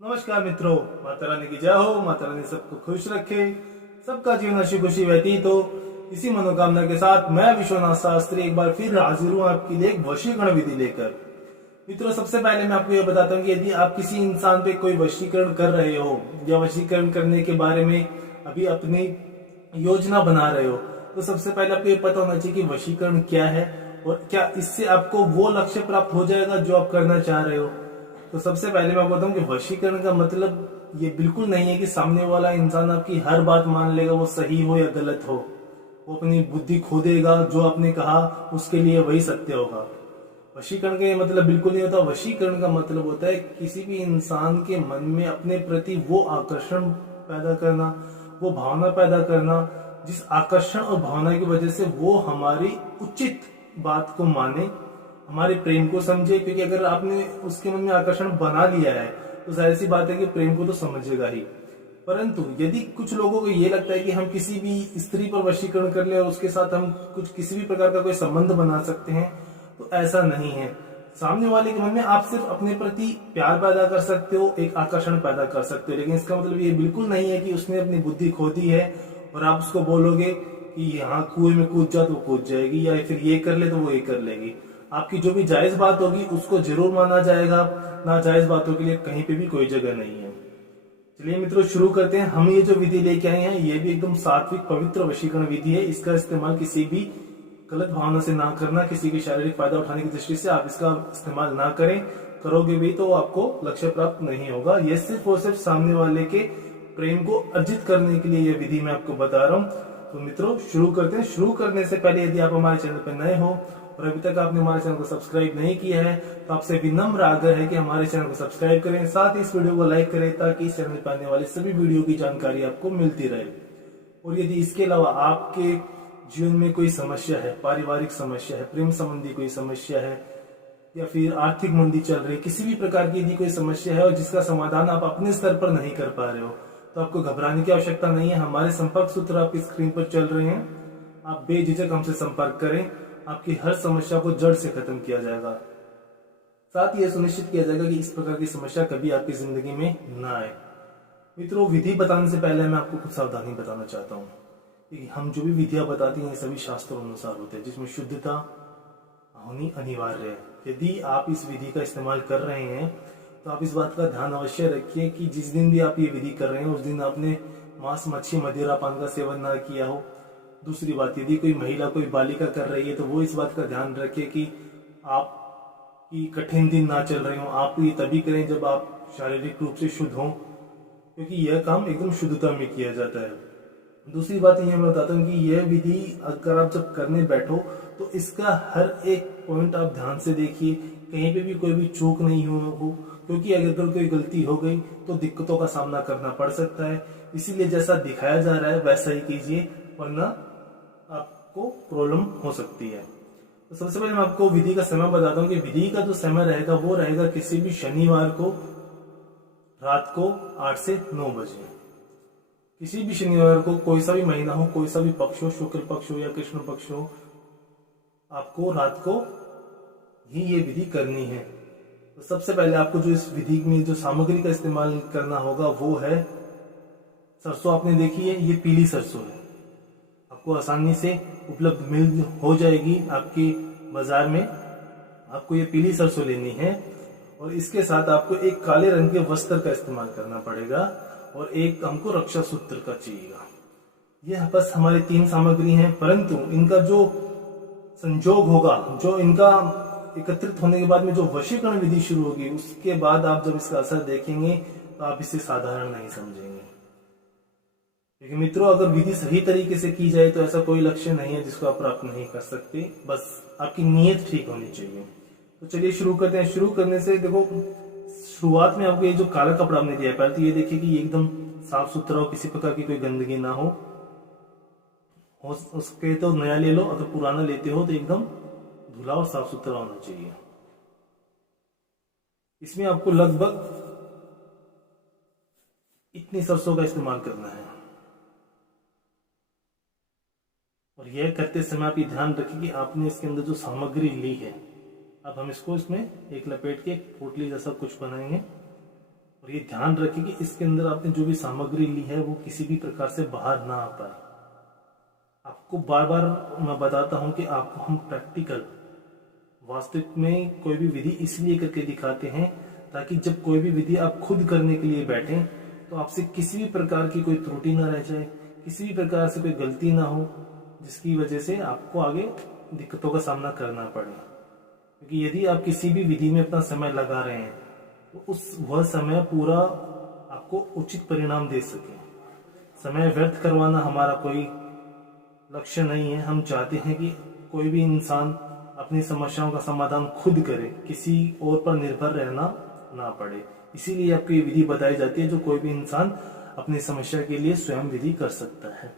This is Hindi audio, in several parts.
नमस्कार मित्रों, माता रानी की जय हो। माता रानी सबको खुश रखे, सबका जीवन हंसी खुशी व्यतीत हो। इसी मनोकामना के साथ मैं विश्वनाथ शास्त्री एक बार फिर हाजिर हूँ आपके लिए एक वशीकरण विधि लेकर। मित्रों, सबसे पहले मैं आपको यह बताता हूँ कि यदि आप किसी इंसान पे कोई वशीकरण कर रहे हो या वशीकरण करने के बारे में अभी अपनी योजना बना रहे हो, तो सबसे पहले आपको ये पता होना चाहिए कि वशीकरण क्या है और क्या इससे आपको वो लक्ष्य प्राप्त हो जाएगा जो आप करना चाह रहे हो। तो सबसे पहले मैं बताऊं कि वशीकरण का मतलब ये बिल्कुल नहीं है कि सामने वाला इंसान आपकी हर बात मान लेगा, वो सही हो या गलत हो। वो अपनी बुद्धि खो देगा, जो आपने कहा उसके लिए वही सत्य होगा। वशीकरण का ये मतलब बिल्कुल नहीं होता। वशीकरण का मतलब होता है किसी भी इंसान के मन में अपने प्रति वो आकर्षण पैदा करना, वो भावना पैदा करना, जिस आकर्षण और भावना की वजह से वो हमारी उचित बात को माने, हमारे प्रेम को समझे। क्योंकि अगर आपने उसके मन में आकर्षण बना लिया है तो जाहिर सी बात है कि प्रेम को तो समझेगा ही। परंतु यदि कुछ लोगों को ये लगता है कि हम किसी भी स्त्री पर वशीकरण कर ले और उसके साथ हम कुछ किसी भी प्रकार का कोई संबंध बना सकते हैं, तो ऐसा नहीं है। सामने वाले के मन में आप सिर्फ अपने प्रति प्यार पैदा कर सकते हो, एक आकर्षण पैदा कर सकते हो, लेकिन इसका मतलब ये बिल्कुल नहीं है कि उसने अपनी बुद्धि खो दी है और आप उसको बोलोगे कि यहाँ कुएं में कूद जा तो कूद जाएगी, या फिर ये कर ले तो वो ये कर लेगी। आपकी जो भी जायज बात होगी उसको जरूर माना जाएगा, ना जायज बातों के लिए कहीं पे भी कोई जगह नहीं है। चलिए मित्रों, शुरू करते हैं। हम ये जो विधि लेके आए हैं ये भी एकदम सात्विक पवित्र वशीकरण विधि है। इसका इस्तेमाल किसी भी गलत भावना से ना करना, किसी की शारीरिक फायदा उठाने की दृष्टि से आप इसका इस्तेमाल ना करें। करोगे भी तो आपको लक्ष्य प्राप्त नहीं होगा। यह सिर्फ और सिर्फ सामने वाले के प्रेम को अर्जित करने के लिए यह विधि मैं आपको बता रहा हूँ। तो मित्रों, शुरू करते हैं। शुरू करने से पहले यदि आप हमारे चैनल पर नए हो और अभी तक आपने हमारे चैनल को सब्सक्राइब नहीं किया है तो आपसे विनम्र आग्रह है कि हमारे चैनल को सब्सक्राइब करें, साथ ही इस वीडियो को लाइक करें ताकि इस चैनल पर आने वाली सभी वीडियो की जानकारी आपको मिलती रहे। और यदि इसके अलावा आपके जीवन में कोई समस्या है, पारिवारिक समस्या है, प्रेम संबंधी कोई समस्या है, या फिर आर्थिक मंदी चल रही है, किसी भी प्रकार की यदि कोई समस्या है और जिसका समाधान आप अपने स्तर पर नहीं कर पा रहे हो, तो आपको घबराने की आवश्यकता नहीं है। हमारे संपर्क सूत्र आपकी स्क्रीन पर चल रहे हैं, आप बेझिझक हमसे संपर्क करें। आपकी हर समस्या को जड़ से खत्म किया जाएगा। साथ ही यह सुनिश्चित किया जाएगा कि इस प्रकार की समस्या कभी आपकी जिंदगी में ना आए। मित्रों, विधि बताने से पहले मैं आपको कुछ सावधानी बताना चाहता हूँ कि हम जो भी विधियां बताती हैं सभी शास्त्रों अनुसार होते हैं, जिसमें शुद्धता होनी अनिवार्य है। यदि आप इस विधि का इस्तेमाल कर रहे हैं तो आप इस बात का ध्यान अवश्य रखिए कि जिस दिन भी आप ये विधि कर रहे हैं उस दिन आपने मांस, मच्छी, मदिरा, पान का सेवन ना किया हो। दूसरी बात, यदि कोई महिला, कोई बालिका कर रही है तो वो इस बात का ध्यान रखे कि आपकी कठिन दिन ना चल रहे हो। आप ये तभी करें जब आप शारीरिक रूप से शुद्ध हों, क्योंकि यह काम एकदम शुद्धता में किया जाता है। दूसरी बात ये मैं बताता हूँ कि यह विधि अगर आप जब करने बैठो तो इसका हर एक पॉइंट आप ध्यान से देखिए, कहीं पे भी कोई भी चूक नहीं हो, क्योंकि अगर कोई गलती हो गई तो दिक्कतों का सामना करना पड़ सकता है। इसीलिए जैसा दिखाया जा रहा है वैसा ही कीजिए, वरना आपको प्रॉब्लम हो सकती है। तो सबसे पहले मैं आपको विधि का समय बताता हूँ कि विधि का जो समय रहेगा वो रहेगा किसी भी शनिवार को रात को 8 से 9 बजे। किसी भी शनिवार को, कोई सा भी महीना हो, कोई सा भी पक्ष हो, शुक्ल पक्ष हो या कृष्ण पक्ष हो, आपको रात को ही ये विधि करनी है। तो सबसे पहले आपको जो इस विधि में जो सामग्री का इस्तेमाल करना होगा वो है सरसों। आपने देखी है, ये पीली सरसों है, आपको आसानी से उपलब्ध मिल हो जाएगी आपकी बाजार में। आपको ये पीली सरसों लेनी है और इसके साथ आपको एक काले रंग के वस्त्र का इस्तेमाल करना पड़ेगा और एक हमको रक्षा सूत्र का चाहिएगा। यह बस हमारी 3 सामग्री हैं, परंतु इनका जो संजोग होगा, जो इनका एकत्रित होने के बाद में जो वशीकरण विधि शुरू होगी, उसके बाद आप जब इसका असर देखेंगे तो आप इसे साधारण नहीं समझेंगे। लेकिन मित्रों, अगर विधि सही तरीके से की जाए तो ऐसा कोई लक्ष्य नहीं है जिसको आप प्राप्त नहीं कर सकते, बस आपकी नीयत ठीक होनी चाहिए। तो चलिए शुरू करते हैं। शुरू करने से देखो, शुरुआत में आपको ये जो काला कपड़ा हमने दिया है, पहले तो ये देखिए कि ये एकदम साफ सुथरा हो, किसी प्रकार की कोई गंदगी ना हो उसके तो नया ले लो, अगर पुराना लेते हो तो एकदम धुला और साफ सुथरा होना चाहिए। इसमें आपको लगभग इतनी सरसों का इस्तेमाल करना है और यह करते समय आप ये ध्यान रखें कि आपने इसके अंदर जो सामग्री ली है, अब हम इसको इसमें एक लपेट के एक पोटली जैसा कुछ बनाएंगे और ये ध्यान रखें कि इसके अंदर आपने जो भी सामग्री ली है वो किसी भी प्रकार से बाहर ना आ पाए। आपको बार बार मैं बताता हूं कि आपको हम प्रैक्टिकल वास्तविक में कोई भी विधि इसलिए करके दिखाते हैं ताकि जब कोई भी विधि आप खुद करने के लिए बैठें तो आपसे किसी भी प्रकार की कोई त्रुटि ना रह जाए, किसी भी प्रकार से कोई गलती ना हो जिसकी वजह से आपको आगे दिक्कतों का सामना करना पड़े। क्योंकि यदि आप किसी भी विधि में अपना समय लगा रहे हैं तो वह समय पूरा आपको उचित परिणाम दे सके। समय व्यर्थ करवाना हमारा कोई लक्ष्य नहीं है। हम चाहते हैं कि कोई भी इंसान अपनी समस्याओं का समाधान खुद करे, किसी और पर निर्भर रहना ना पड़े। इसीलिए आपको ये विधि बताई जाती है जो कोई भी इंसान अपनी समस्या के लिए स्वयं विधि कर सकता है।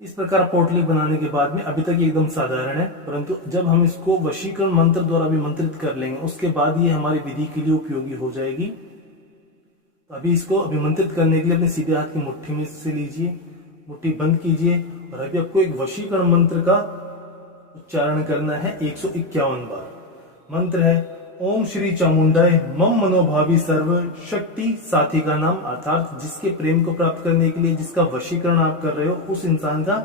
इस प्रकार पोटली बनाने के बाद में अभी तक ये एकदम साधारण है, परंतु जब हम इसको वशीकरण मंत्र द्वारा अभिमंत्रित कर लेंगे उसके बाद ये हमारी विधि के लिए उपयोगी हो जाएगी। तो अभी इसको अभिमंत्रित करने के लिए अपने सीधे हाथ की मुट्ठी में से लीजिए, मुट्ठी बंद कीजिए और अभी आपको एक वशीकरण मंत्र का उच्चारण करना है 151 बार। मंत्र है ओम श्री चामुंडाय मम मनोभावी सर्व शक्ति साथी का नाम, अर्थात जिसके प्रेम को प्राप्त करने के लिए जिसका वशीकरण आप कर रहे हो उस इंसान का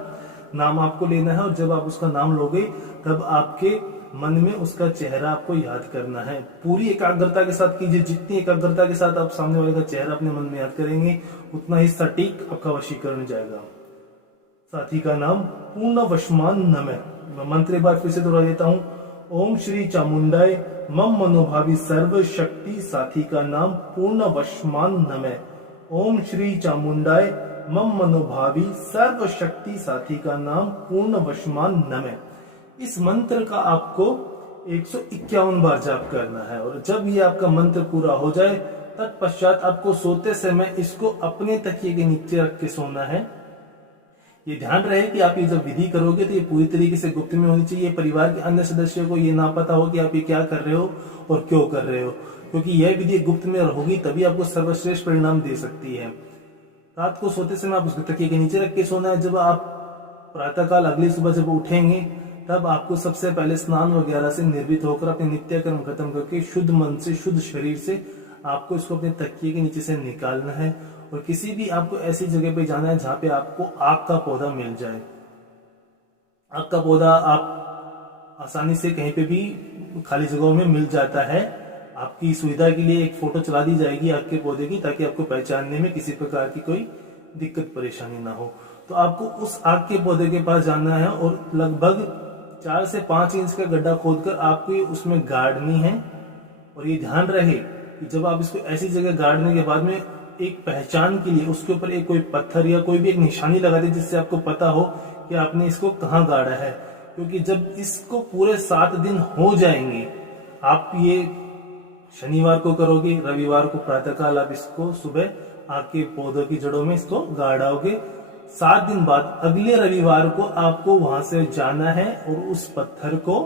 नाम आपको लेना है। और जब आप उसका नाम लोगे तब आपके मन में उसका चेहरा आपको याद करना है। पूरी एकाग्रता के साथ कीजिए। जितनी एकाग्रता के साथ आप सामने वाले का चेहरा अपने मन में याद करेंगे उतना ही सटीक आपका वशीकरण जाएगा। साथी का नाम पूर्ण वशमान नमः। मैं मंत्र एक बार फिर से दोहरा देता हूँ। ओम श्री चामुंडाय मम मनोभावी सर्व शक्ति साथी का नाम पूर्ण वशमान नमः। ओम श्री चामुंडाय मम मनोभावी सर्व शक्ति साथी का नाम पूर्ण वशमान नमः। इस मंत्र का आपको 151 बार जाप करना है और जब ये आपका मंत्र पूरा हो जाए तत्पश्चात आपको सोते समय इसको अपने तकिए के नीचे रख के सोना है। ये ध्यान रहे कि आप ये जब विधि करोगे तो ये पूरी तरीके से गुप्त में होनी चाहिए। परिवार के अन्य सदस्यों को ये ना पता हो कि आप ये क्या कर रहे हो और क्यों कर रहे हो, क्योंकि यह विधि गुप्त में होगी तभी आपको सर्वश्रेष्ठ परिणाम दे सकती है। रात को सोते समय आप उसको तकिए के नीचे रख के सोना है। जब आप प्रातःकाल अगली सुबह जब उठेंगे तब आपको सबसे पहले स्नान वगैरह से निर्भीत होकर अपने नित्य कर्म खत्म करके शुद्ध मन से शुद्ध शरीर से आपको इसको अपने तकिए के नीचे से निकालना है और किसी भी आपको ऐसी जगह पे जाना है जहां पे आपको आग का पौधा मिल जाए। आग का पौधा आप आसानी से कहीं पे भी खाली जगहों में मिल जाता है। आपकी सुविधा के लिए एक फोटो चला दी जाएगी आग के पौधे की, ताकि आपको पहचानने में किसी प्रकार की कोई दिक्कत परेशानी ना हो। तो आपको उस आग के पौधे के पास जाना है और लगभग 4 से 5 इंच का गड्ढा खोदकर आपको उसमें गाड़नी है। और ये ध्यान रहे कि जब आप इसको ऐसी जगह गाड़ने के बाद में एक पहचान के लिए उसके ऊपर एक कोई पत्थर या कोई भी एक निशानी लगा दे जिससे आपको पता हो कि आपने इसको कहाँ गाड़ा है। क्योंकि जब इसको पूरे 7 दिन हो जाएंगे, आप ये शनिवार को करोगे, रविवार को प्रातःकाल आप इसको सुबह आग के पौधों की जड़ों में इसको गाड़ोगे। 7 दिन बाद अगले रविवार को आपको वहां से जाना है और उस पत्थर को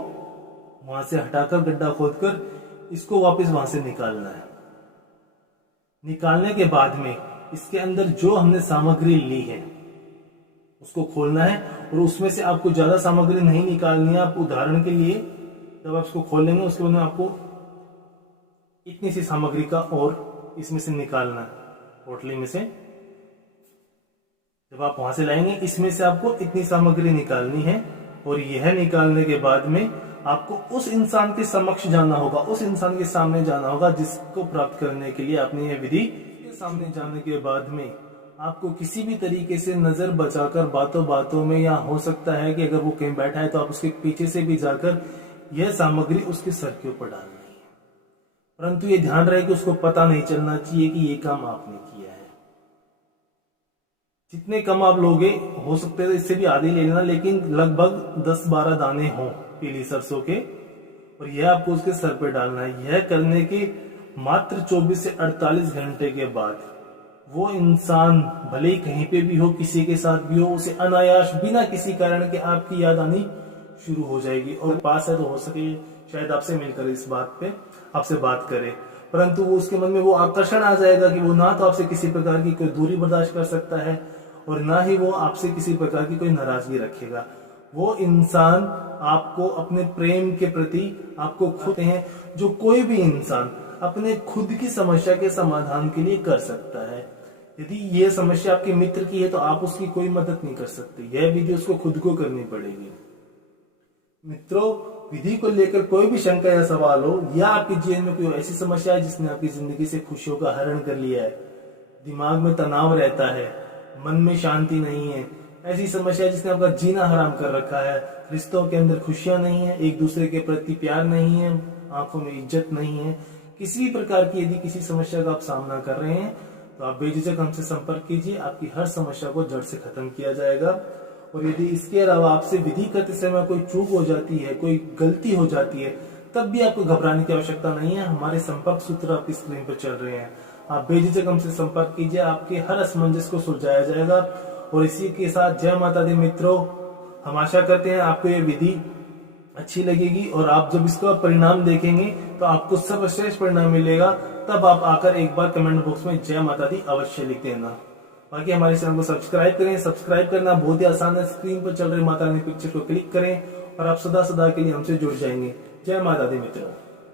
वहां से हटाकर गड्ढा खोदकर इसको वापस वहां से निकालना है। निकालने के बाद में इसके अंदर जो हमने सामग्री ली है उसको खोलना है और उसमें से आपको ज्यादा सामग्री नहीं निकालनी है। आप उदाहरण के लिए जब आप इसको खोलेंगे उसके बाद में आपको इतनी सी सामग्री का और इसमें से निकालना है। पोटली में से जब आप वहां से लाएंगे इसमें से आपको इतनी सामग्री निकालनी है और यह निकालने के बाद में आपको उस इंसान के समक्ष जाना होगा, उस इंसान के सामने जाना होगा जिसको प्राप्त करने के लिए आपने यह विधि के सामने जाने के बाद में आपको किसी भी तरीके से नजर बचाकर बातों बातों में, या हो सकता है कि अगर वो कहीं बैठा है तो आप उसके पीछे से भी जाकर यह सामग्री उसके सर के ऊपर डालनी है। परंतु ये ध्यान रहे कि उसको पता नहीं चलना चाहिए कि ये काम आपने किया है। जितने कम आप लोगे हो सकते हैं इससे भी आधी ले लेना, लेकिन लगभग 10-12 दाने हों पीली सरसों के, और यह आपको उसके सर पे डालना है। यह करने के मात्र 24 से 48 घंटे के बाद वो इंसान भले ही कहीं पे भी हो, किसी के साथ भी हो, उसे अनायास बिना किसी कारण के आपकी याद आनी शुरू हो जाएगी। और पास है तो हो सके शायद आपसे मिलकर इस बात पे आपसे बात करे, परंतु वो उसके मन में वो आकर्षण आ जाएगा कि वो ना तो आपसे किसी प्रकार की कोई दूरी बर्दाश्त कर सकता है और ना ही वो आपसे किसी प्रकार की कोई नाराजगी रखेगा। वो इंसान आपको अपने प्रेम के प्रति आपको खुद हैं। जो कोई भी इंसान अपने खुद की समस्या के समाधान के लिए कर सकता है। यदि ये समस्या आपके मित्र की है तो आप उसकी कोई मदद नहीं कर सकते, यह विधि उसको खुद को करनी पड़ेगी। मित्रों, विधि को लेकर कोई भी शंका या सवाल हो, या आपके जीवन में कोई ऐसी समस्या है जिसने आपकी जिंदगी से खुशियों का हरण कर लिया है, दिमाग में तनाव रहता है, मन में शांति नहीं है, ऐसी समस्या जिसने आपका जीना हराम कर रखा है, रिश्तों के अंदर खुशियां नहीं है, एक दूसरे के प्रति प्यार नहीं है, आंखों में इज्जत नहीं है, किसी भी प्रकार की यदि किसी समस्या का आप सामना कर रहे हैं तो आप बेझिझक हमसे संपर्क कीजिए। आपकी हर समस्या को जड़ से खत्म किया जाएगा। और यदि इसके अलावा आपसे विधि करते समय कोई चूक हो जाती है, कोई गलती हो जाती है, तब भी आपको घबराने की आवश्यकता नहीं है। हमारे संपर्क सूत्र आपकी स्क्रीन पर चल रहे हैं, आप बेझिझक हमसे संपर्क कीजिए, आपके हर असमंजस को सुलझाया जाएगा। और इसी के साथ जय माता दी मित्रों, हम आशा करते हैं आपको ये विधि अच्छी लगेगी और आप जब इसका परिणाम देखेंगे तो आपको सर्वश्रेष्ठ परिणाम मिलेगा। तब आप आकर एक बार कमेंट बॉक्स में जय माता दी अवश्य लिख देना। बाकी हमारे चैनल को सब्सक्राइब करें। सब्सक्राइब करना बहुत ही आसान है, स्क्रीन पर चल रहे माता रानी पिक्चर को क्लिक करें और आप सदा सदा के लिए हमसे जुड़ जाएंगे। जय माता दी मित्रों।